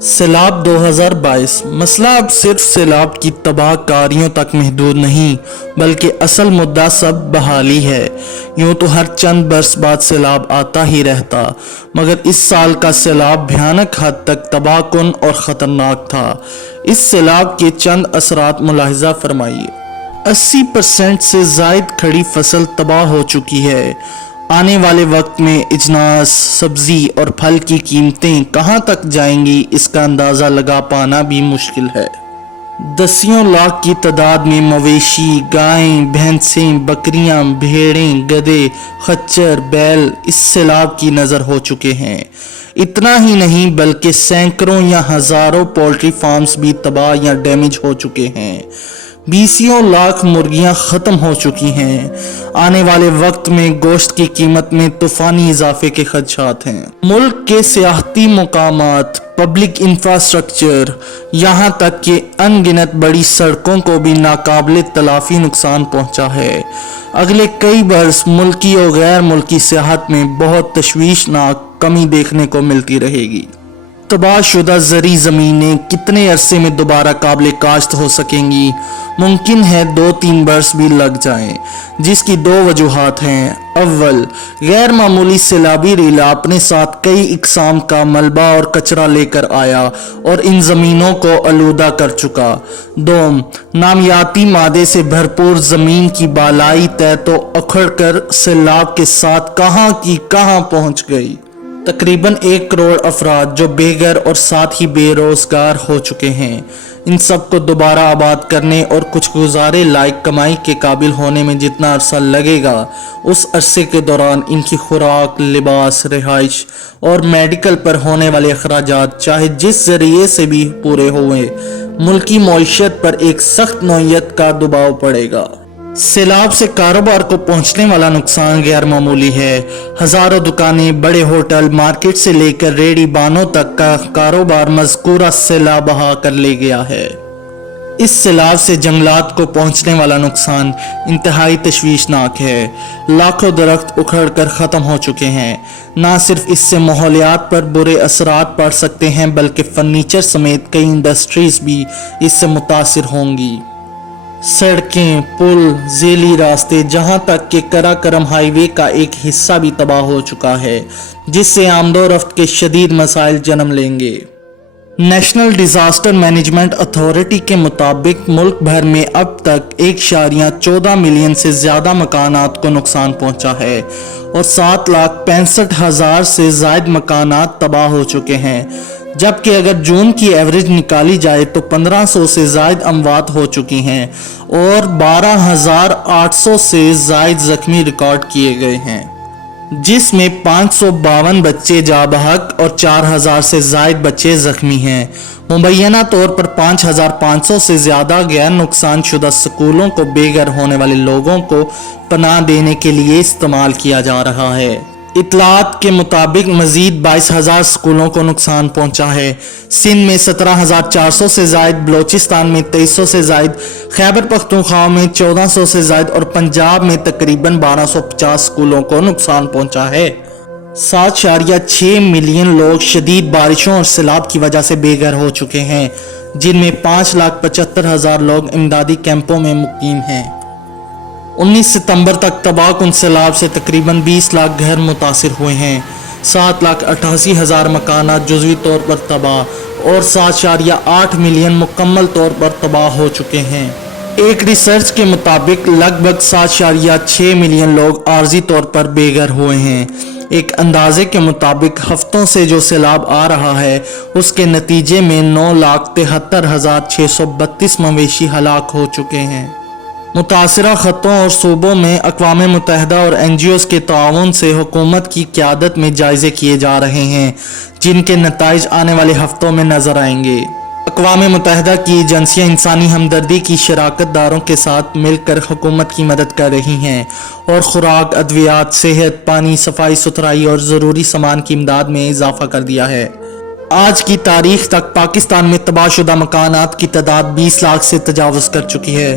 سیلاب 2022 مسئلہ اب صرف سیلاب کی تباہ کاریوں تک محدود نہیں بلکہ اصل مدعا سب بحالی ہے۔ یوں تو ہر چند برس بعد سیلاب آتا ہی رہتا، مگر اس سال کا سیلاب بھیانک حد تک تباہ کن اور خطرناک تھا۔ اس سیلاب کے چند اثرات ملاحظہ فرمائیے۔ 80% سے زائد کھڑی فصل تباہ ہو چکی ہے۔ آنے والے وقت میں اجناس، سبزی اور پھل کی قیمتیں کہاں تک جائیں گی، اس کا اندازہ لگا پانا بھی مشکل ہے۔ دسیوں لاکھ کی تعداد میں مویشی، گائیں، بھینسیں، بکریاں، بھیڑیں، گدھے، خچر، بیل اس سیلاب کی نظر ہو چکے ہیں۔ اتنا ہی نہیں بلکہ سینکڑوں یا ہزاروں پولٹری فارمز بھی تباہ یا ڈیمیج ہو چکے ہیں۔ 20 لاکھ مرغیاں ختم ہو چکی ہیں۔ آنے والے وقت میں گوشت کی قیمت میں طوفانی اضافے کے خدشات ہیں۔ ملک کے سیاحتی مقامات، پبلک انفراسٹرکچر، یہاں تک کہ ان گنت بڑی سڑکوں کو بھی ناقابل تلافی نقصان پہنچا ہے۔ اگلے کئی برس ملکی اور غیر ملکی سیاحت میں بہت تشویشناک کمی دیکھنے کو ملتی رہے گی۔ تباہ شدہ زرعی زمینیں کتنے عرصے میں دوبارہ قابل کاشت ہو سکیں گی؟ ممکن ہے 2-3 برس بھی لگ جائیں، جس کی 2 وجوہات ہیں۔ اول، غیر معمولی سیلابی ریلا اپنے ساتھ کئی اقسام کا ملبہ اور کچرا لے کر آیا اور ان زمینوں کو آلودہ کر چکا۔ دوم، نامیاتی مادے سے بھرپور زمین کی بالائی تہہ تو اکھڑ کر سیلاب کے ساتھ کہاں کی کہاں پہنچ گئی۔ تقریباً 1 کروڑ افراد جو بے گھر اور ساتھ ہی بے روزگار ہو چکے ہیں۔ ان سب کو دوبارہ آباد کرنے اور کچھ گزارے لائق کمائی کے قابل ہونے میں جتنا عرصہ لگے گا، اس عرصے کے دوران ان کی خوراک، لباس، رہائش اور میڈیکل پر ہونے والے اخراجات چاہے جس ذریعے سے بھی پورے ہوئے، ملکی معیشت پر ایک سخت نوعیت کا دباؤ پڑے گا۔ سیلاب سے کاروبار کو پہنچنے والا نقصان غیر معمولی ہے۔ ہزاروں دکانیں، بڑے ہوٹل، مارکیٹ سے لے کر ریڑھی بانوں تک کا کاروبار مذکورہ سیلاب بہا کر لے گیا ہے۔ اس سیلاب سے جنگلات کو پہنچنے والا نقصان انتہائی تشویشناک ہے۔ لاکھوں درخت اکھڑ کر ختم ہو چکے ہیں۔ نہ صرف اس سے ماحولیات پر برے اثرات پڑ سکتے ہیں بلکہ فرنیچر سمیت کئی انڈسٹریز بھی اس سے متاثر ہوں گی۔ سڑکیں، پل، ذیلی راستے، جہاں تک کہ قراقرم ہائی وے کا ایک حصہ بھی تباہ ہو چکا ہے، جس سے آمد و رفت کے شدید مسائل جنم لیں گے۔ نیشنل ڈیزاسٹر مینجمنٹ اتھارٹی کے مطابق ملک بھر میں اب تک 1.14 ملین سے زیادہ مکانات کو نقصان پہنچا ہے اور 7,65,000 سے زائد مکانات تباہ ہو چکے ہیں، جبکہ اگر جون کی ایوریج نکالی جائے تو 1500 سے زائد اموات ہو چکی ہیں اور 12,800 سے زائد زخمی ریکارڈ کیے گئے ہیں، جس میں 552 بچے جاں بحق اور 4,000 سے زائد بچے زخمی ہیں۔ مبینہ طور پر 5,500 سے زیادہ غیر نقصان شدہ سکولوں کو بے گھر ہونے والے لوگوں کو پناہ دینے کے لیے استعمال کیا جا رہا ہے۔ اطلاعات کے مطابق مزید 22,000 سکولوں کو نقصان پہنچا ہے۔ سندھ میں 17,400 سے زائد، بلوچستان میں 2,300 سے زائد، خیبر پختونخوا میں 1,400 سے زائد اور پنجاب میں تقریباً 1,250 سکولوں کو نقصان پہنچا ہے۔ 7.6 ملین لوگ شدید بارشوں اور سیلاب کی وجہ سے بے گھر ہو چکے ہیں، جن میں 5,75,000 لوگ امدادی کیمپوں میں مقیم ہیں۔ 19 ستمبر تک تباہ کن سیلاب سے تقریباً 20 لاکھ گھر متاثر ہوئے ہیں۔ 7,88,000 مکانات جزوی طور پر تباہ اور 7.8 ملین مکمل طور پر تباہ ہو چکے ہیں۔ ایک ریسرچ کے مطابق لگ بھگ 7.6 ملین لوگ عارضی طور پر بے گھر ہوئے ہیں۔ ایک اندازے کے مطابق ہفتوں سے جو سیلاب آ رہا ہے اس کے نتیجے میں 9,73,632 مویشی ہلاک ہو چکے ہیں۔ متاثرہ خطوں اور صوبوں میں اقوام متحدہ اور NGOs کے تعاون سے حکومت کی قیادت میں جائزے کیے جا رہے ہیں، جن کے نتائج آنے والے ہفتوں میں نظر آئیں گے۔ اقوام متحدہ کی ایجنسیاں انسانی ہمدردی کی شراکت داروں کے ساتھ مل کر حکومت کی مدد کر رہی ہیں اور خوراک، ادویات، صحت، پانی، صفائی ستھرائی اور ضروری سامان کی امداد میں اضافہ کر دیا ہے۔ آج کی تاریخ تک پاکستان میں تباہ شدہ مکانات کی تعداد 20 لاکھ سے تجاوز کر چکی ہے۔